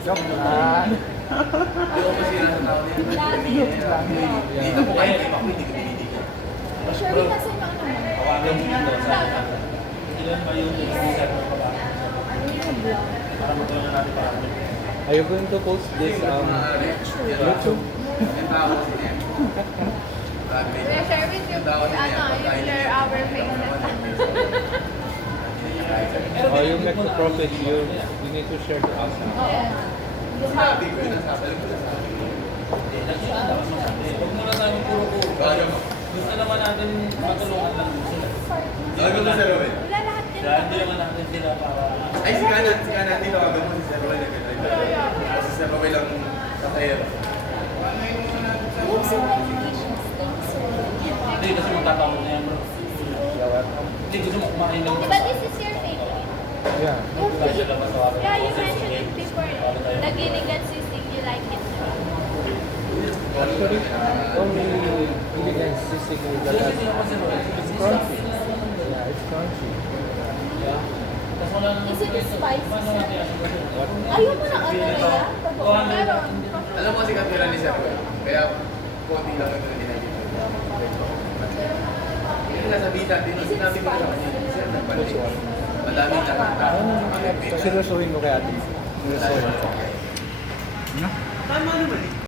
Joke lang. Hindi ko masira sa tao niya. Dito po kayo, ako hindi ko binibigyan. Sherry, kasi yung ano mo? Tawagan mo dito sa ilan ba yung user ng kabahan? Para matulungan natin para Are you going to post this YouTube? Yung tao kasi niya. We share with you, ano, you share our faces. Or you make the profit, you need to share to us. Yes. Sabi ko yun, sabi ko na sabi ko. Huwag muna tayo puro-puro. Gagawin mo. Gusto naman natin matulungan lang sila. Gagawin mo sa Roel. Wala lahat din. Kaya hindi naman natin sila para... Ay, si Kanan dito, gagawin mo si Sir Roel. Kasi si Sir Roel ang kasayero. Yung congratulations. Thank you so much. Hindi kasi magtatawag na yan bro. Hindi gusto mo kumain lang. Diba this is your favorite? Yeah. Tayo sa labas tawagan. Yeah, you mentioned it before. The Gilligan sisig, you like it. Actually, only Gilligan sisig with the Kasi sino pa si Roy? It's crunchy. Yeah, it's crunchy. Tapos wala naman Is it spicy? Paano natin asikasin? Ayaw mo ng ano na yan? Meron. Alam mo kasi katira ni Sir Roel. Kaya, konti lang ito na ginagito. Yung nasabitan din, sinabi ko sa kanya, Sir, nagpalik. Madaming nakata. Seryosohin mo kaya ate. Seryosohin mo. Tama naman eh.